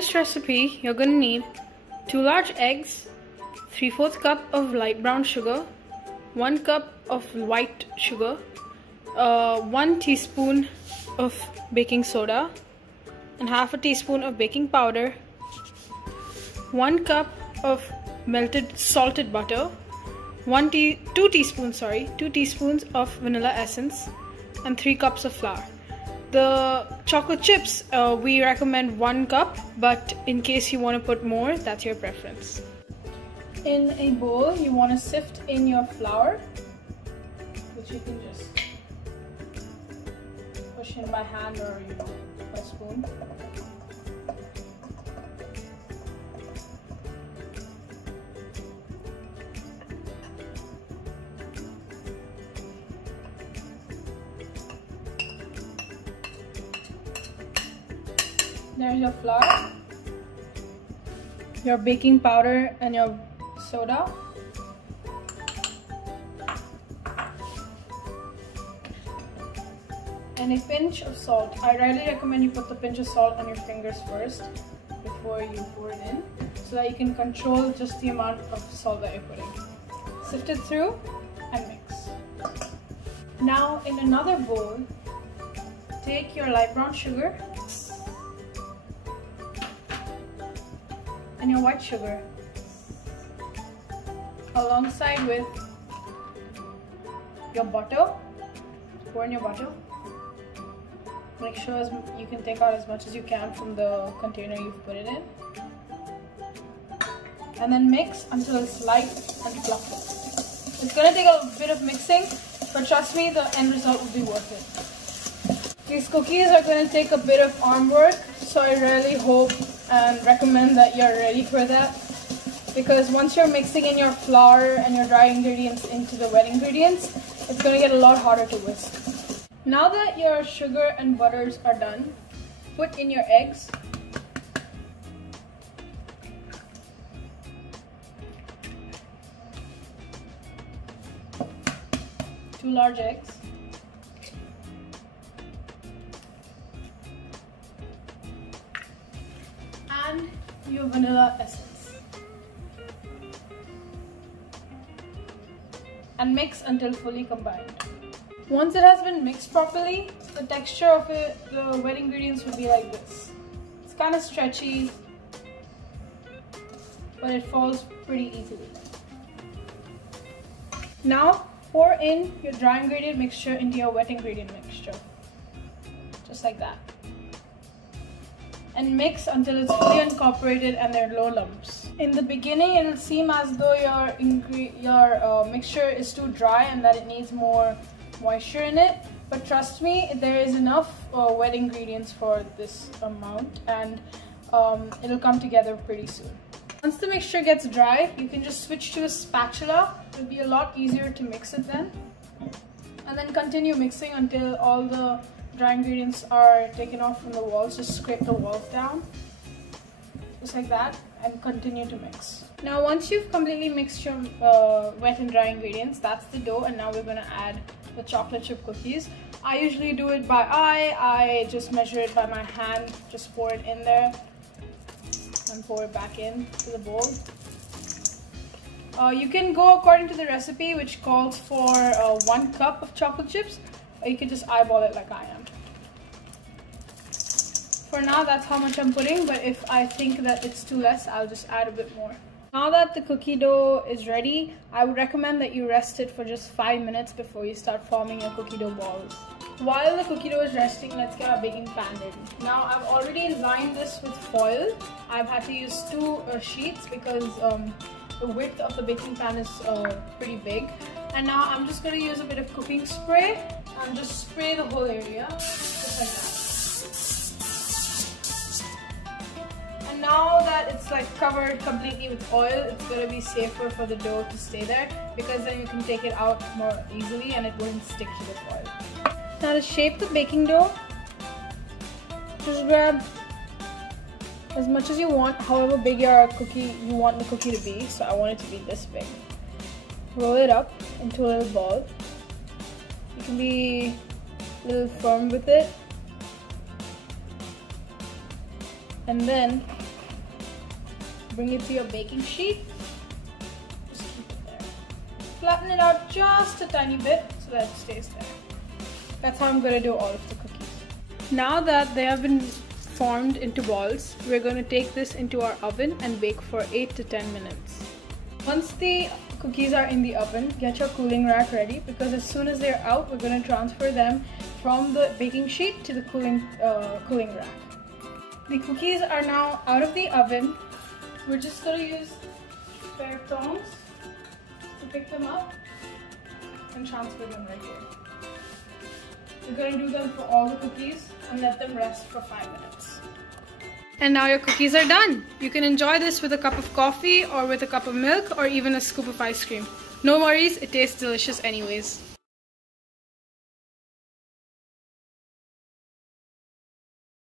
this recipe, you're going to need 2 large eggs, 3/4 cup of light brown sugar, 1 cup of white sugar, 1 teaspoon of baking soda, and half a teaspoon of baking powder, 1 cup of melted salted butter, 2 teaspoons of vanilla essence, and 3 cups of flour. The choco chips, we recommend 1 cup, but in case you want to put more, that's your preference. In a bowl, you want to sift in your flour, which you can just push in by hand or a spoon. There's your flour, your baking powder, and your soda. And a pinch of salt. I really recommend you put the pinch of salt on your fingers first before you pour it in, so that you can control just the amount of salt that you're putting. Sift it through and mix. Now in another bowl, take your light brown sugar and your white sugar alongside with your butter. Pour in your butter. Make sure you can take out as much as you can from the container you've put it in. And then mix until it's light and fluffy. It's going to take a bit of mixing, but trust me, the end result will be worth it. These cookies are going to take a bit of arm work, so I really hope and recommend that you're ready for that, because once you're mixing in your flour and your dry ingredients into the wet ingredients, it's going to get a lot harder to whisk. Now that your sugar and butters are done, put in your eggs. Two large eggs. And your vanilla essence. And mix until fully combined. Once it has been mixed properly, the texture of the wet ingredients will be like this. It's kind of stretchy, but it falls pretty easily. Now pour in your dry ingredient mixture into your wet ingredient mixture. Just like that. And mix until it's fully incorporated and there are no lumps. In the beginning, it will seem as though your mixture is too dry and that it needs more moisture in it, but trust me, there is enough wet ingredients for this amount, and it'll come together pretty soon. Once the mixture gets dry, you can just switch to a spatula. It'll be a lot easier to mix it then. And then continue mixing until all the dry ingredients are taken off from the walls. Just scrape the walls down, just like that, and continue to mix. Now once you've completely mixed your wet and dry ingredients, that's the dough, and now we're going to add the chocolate chip cookies. I usually do it by eye. I just measure it by my hand, just pour it in there and pour it back in to the bowl. You can go according to the recipe, which calls for 1 cup of chocolate chips, or you can just eyeball it like I am. For now, that's how much I'm putting, but if I think that it's too less, I'll just add a bit more. Now that the cookie dough is ready, I would recommend that you rest it for just 5 minutes before you start forming your cookie dough balls. While the cookie dough is resting, let's get our baking pan ready. Now I've already lined this with foil. I've had to use 2 sheets because the width of the baking pan is pretty big. And now I'm just going to use a bit of cooking spray and just spray the whole area, just like that. Now that it's like covered completely with oil, it's going to be safer for the dough to stay there, because then you can take it out more easily and it won't stick to the foil. Now to shape the baking dough, just grab as much as you want, however big you want the cookie to be. So I want it to be this big. Roll it up into a little ball. You can be a little firm with it. And then bring it to your baking sheet. Just keep it there. Flatten it out just a tiny bit so that it stays there. That's how I'm going to do all of the cookies. Now that they have been formed into balls, we're going to take this into our oven and bake for 8 to 10 minutes. Once the cookies are in the oven, get your cooling rack ready, because as soon as they're out, we're going to transfer them from the baking sheet to the cooling rack. The cookies are now out of the oven. We're just going to use a pair of tongs to pick them up and transfer them right here. We're going to do them for all the cookies and let them rest for 5 minutes. And now your cookies are done. You can enjoy this with a cup of coffee or with a cup of milk or even a scoop of ice cream. No worries, it tastes delicious anyways.